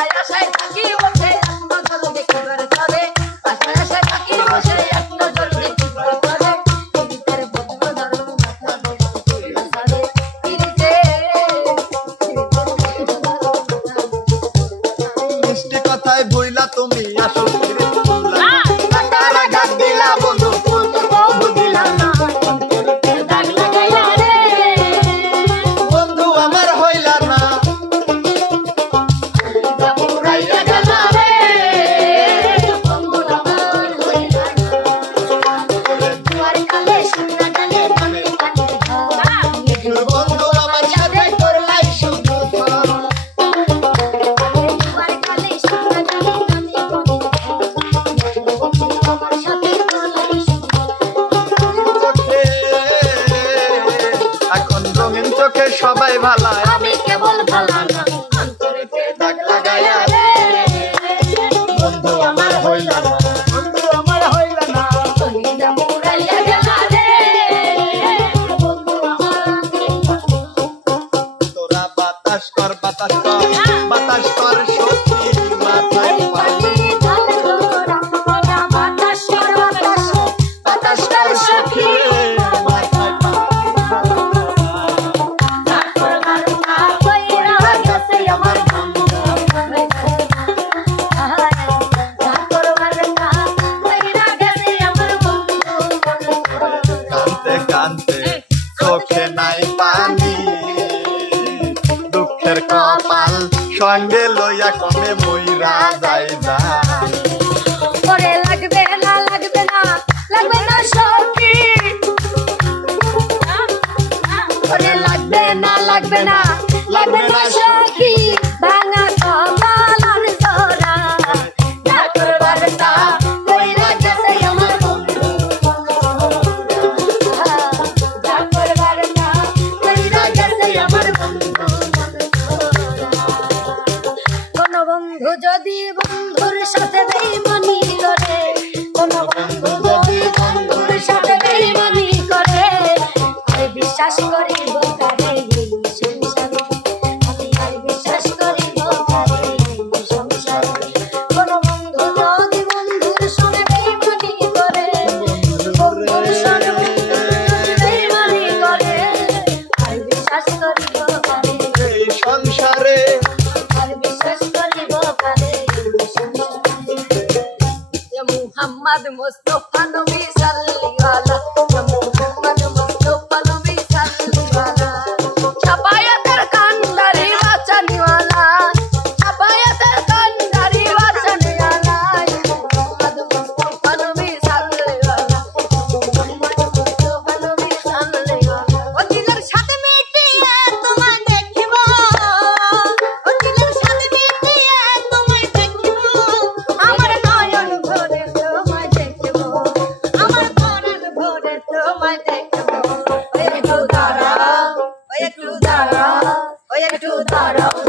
আশায় আশায় থাকি বসে এক নজর দেখিবার তরে আশায় আশায় থাকি বসে এক নজর দেখিবার তরে পিরিতের বন্ধ ধরুন মাথা বসে সারে পিরিতে মিষ্টি কথায় ভুইলা তুমি আসল পিরিত ভুলা টাকারা গাছ দিলা বন্ধু ফুল তো কবু দিলা না অন্তরেতে দাগ লাগাইলা রে বন্ধু আমার হইলা না পুরাইয়া গেলা রে বন্ধু আমার হইলা না দুয়ার কালে শুননা গানে গানে গানে বন্ধু আমার সাথে করলাই শুধু দুয়ার কালে শুননা গানে গানে বন্ধু আমার সাথে করলাই চোখে এখন রঙিন চোখে সবাই ভালা আমি কেবল ভালো না অন্তরেতে দাগ লাগাইয়া রে বন্ধু আমার হইলা না বন্ধু আমার হইলা না কলিজা পুরাইয়া গেলা রে বন্ধু আমার তোরা বাতাস কর বাতাস কর সত্যি মাথায় পানি ঢালে তোরা ওরা বাতাস কর বাতাস কর সখী মাথায় তারপর মারুনা কইরা গেছে আমার বন্ধু তারপর মারুনা কইরা গেছে আমার বন্ধু কানতে কানতে চোখে নাই পানি দুঃখের কপাল সঙ্গে লইয়া কমে মইরা যাই যা ওরে লাগবে না লাগবে না লাগবে না সখী ওরে লাগবে না লাগবে না লাগবে না সখী ভাঙা কপাল আর জোড়া ডাকর বারতা কইরা গেছে আমার বন্ধু ডাকর বারতা কইরা গেছে আমার বন্ধু কোন বন্ধু যদি বন্ধুর সাথে বেইমানি করে কোন বন্ধু যদি বন্ধুর সাথে বেইমানি করে আমি বিশ্বাস করিব কারে এই সংসারে আমি আর বিশ্বাস করিব কারে এই সংসারে কোন বন্ধু যদি বন্ধুর সঙ্গে বেইমানি করে বন্ধুর সঙ্গে বেইমানি করে আর বিশ্বাস করিব কারে এই সংসারে আর বিশ্বাস করিব কারে ইয়া মুহাম্মদ মুস্তাফা নবী সাল্লাল্লাহু ইয়া মুহাম্মদ মুস্তাফা নবী সাল্লাল্লাহু শাফায়াতের কান্দারি বাঁচানিওয়ালা শাফায়াতের কান্দারি বাঁচানিওয়ালা মুহাম্মদ মুস্তাফা নবী সাল্লাল্লাহু মুহাম্মদ মুস্তাফা নবী সাল্লাল্লাহু ও দিলের সাথে মিটিয়ে তোমায় দেখিব ও দিলের সাথে মিটিয়ে তোমায় দেখিব আমার নয়ন ভরে তোমায় দেখিব আমার পরাণ ভরে তোমায় দেখিব ওই একটু দাঁড়াও ওই একটু দাঁড়াও ওই একটু দাঁড়াও